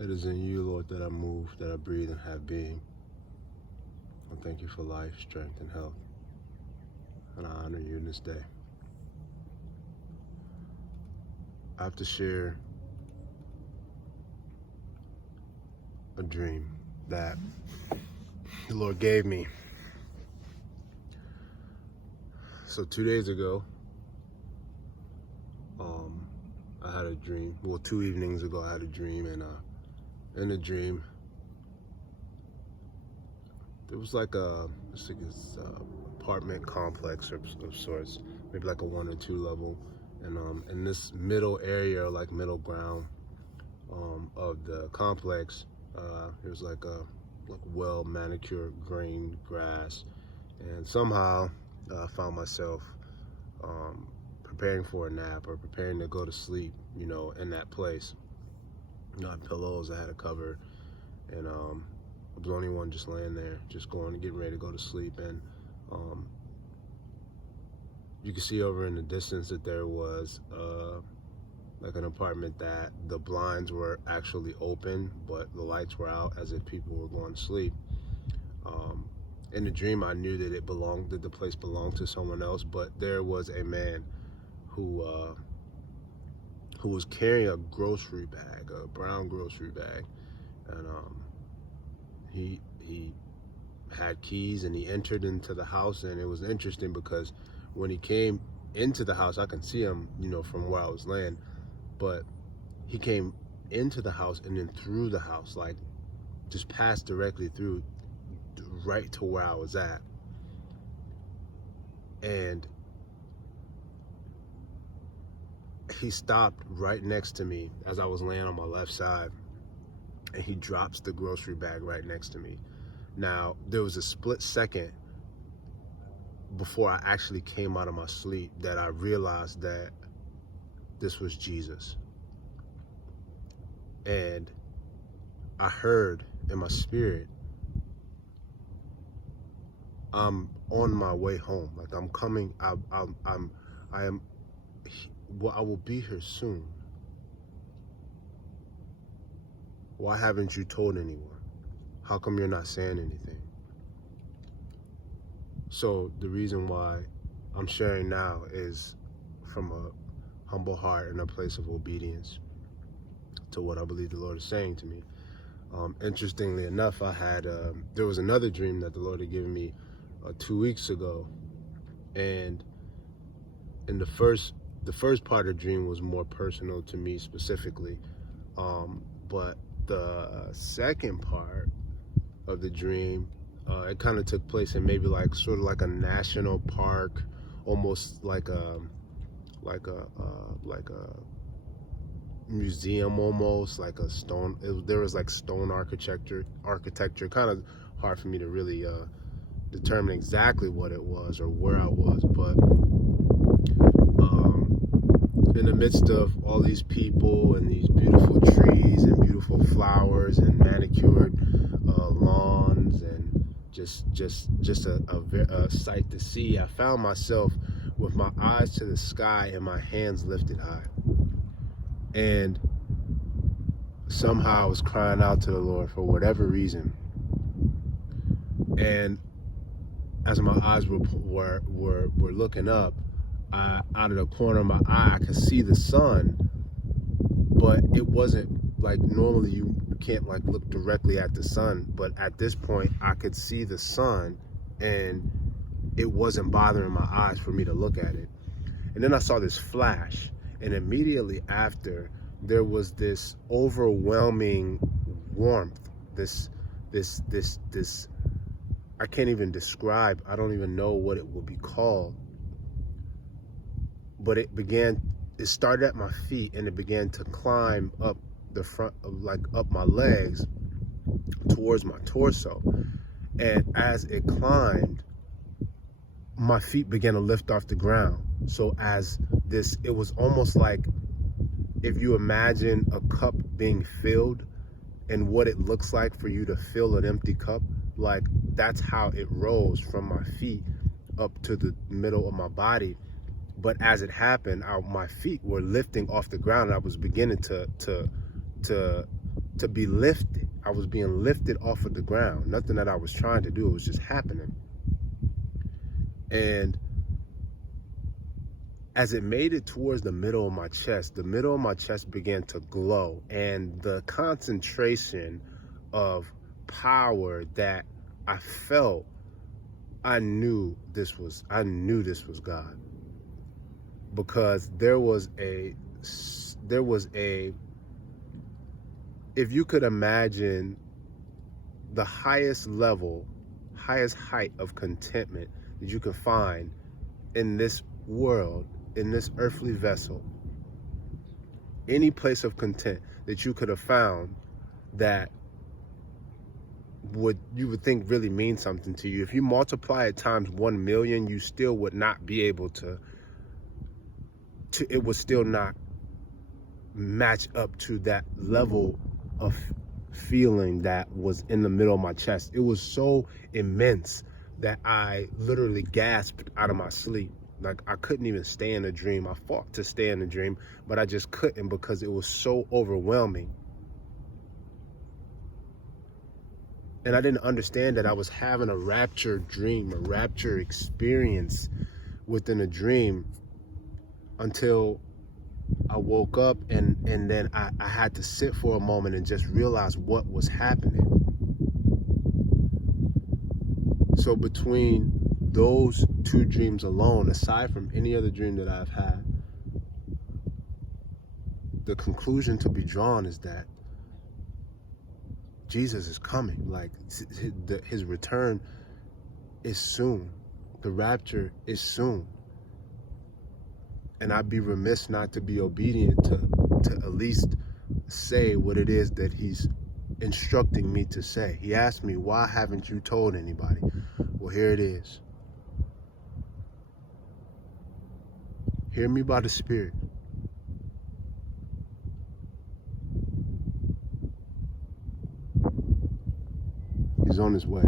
It is in you, Lord, that I move, that I breathe and have being. I thank you for life, strength, and health. And I honor you in this day. I have to share a dream that the Lord gave me. So 2 days ago, I had a dream. Well, 2 evenings ago, I had a dream, and in the dream, there was like this apartment complex of sorts, maybe like a 1 or 2 level, and in this middle area, like middle ground of the complex, there was like well manicured green grass, and somehow I found myself preparing for a nap or preparing to go to sleep, in that place. I had pillows, I had a cover, and I was the only one just laying there, just getting ready to go to sleep. And you could see over in the distance that there was like an apartment that the blinds were actually open, but the lights were out as if people were going to sleep. In the dream, I knew that the place belonged to someone else, but there was a man who was carrying a grocery bag, a brown grocery bag, and he had keys, and he entered into the house. And it was interesting because when he came into the house, I can see him, from where I was laying, but he came into the house and then through the house, like just passed directly through, right to where I was at. And he stopped right next to me as I was laying on my left side, and he drops the grocery bag right next to me. Now, there was a split second before I actually came out of my sleep that I realized that this was Jesus. And I heard in my spirit, I'm on my way home. Like I'm coming, I will be here soon. Why haven't you told anyone? How come you're not saying anything? So the reason why I'm sharing now is from a humble heart and a place of obedience to what I believe the Lord is saying to me. Interestingly enough, there was another dream that the Lord had given me 2 weeks ago, and in the first part of the dream was more personal to me specifically, but the second part of the dream, it kind of took place in maybe like sort of like a national park, almost like a museum, almost like a stone. There was like stone architecture. Kind of hard for me to really determine exactly what it was or where I was, but in the midst of all these people and these beautiful trees and beautiful flowers and manicured lawns and just a sight to see, I found myself with my eyes to the sky and my hands lifted high. And somehow I was crying out to the Lord for whatever reason. And as my eyes were looking up, out of the corner of my eye, I could see the sun, but it wasn't like normally you can't like look directly at the sun. But at this point, I could see the sun, and it wasn't bothering my eyes for me to look at it. And then I saw this flash, and immediately after, there was this overwhelming warmth. This I can't even describe. I don't even know what it would be called. But it started at my feet, and it began to climb up the front, like up my legs towards my torso. And as it climbed, my feet began to lift off the ground. So it was almost like if you imagine a cup being filled and what it looks like for you to fill an empty cup, like that's how it rose from my feet up to the middle of my body. But as it happened, my feet were lifting off the ground, and I was beginning to to be lifted. I was being lifted off of the ground. Nothing that I was trying to do. It was just happening. And as it made it towards the middle of my chest began to glow. And the concentration of power that I felt, I knew this was God. Because there was a, if you could imagine the highest height of contentment that you could find in this world, in this earthly vessel, any place of content that you could have found that you would think really means something to you. If you multiply it times 1 million, you still would not be able to it would still not match up to that level of feeling that was in the middle of my chest. It was so immense that I literally gasped out of my sleep. Like, I couldn't even stay in a dream. I fought to stay in a dream, but I just couldn't because it was so overwhelming. And I didn't understand that I was having a rapture dream, a rapture experience within a dream, until I woke up and then I had to sit for a moment and just realize what was happening. So between those two dreams alone, aside from any other dream that I've had, the conclusion to be drawn is that Jesus is coming. Like, his return is soon. The rapture is soon. And I'd be remiss not to be obedient to at least say what it is that he's instructing me to say. He asked me, why haven't you told anybody? Well, here it is. Hear me by the Spirit. He's on his way.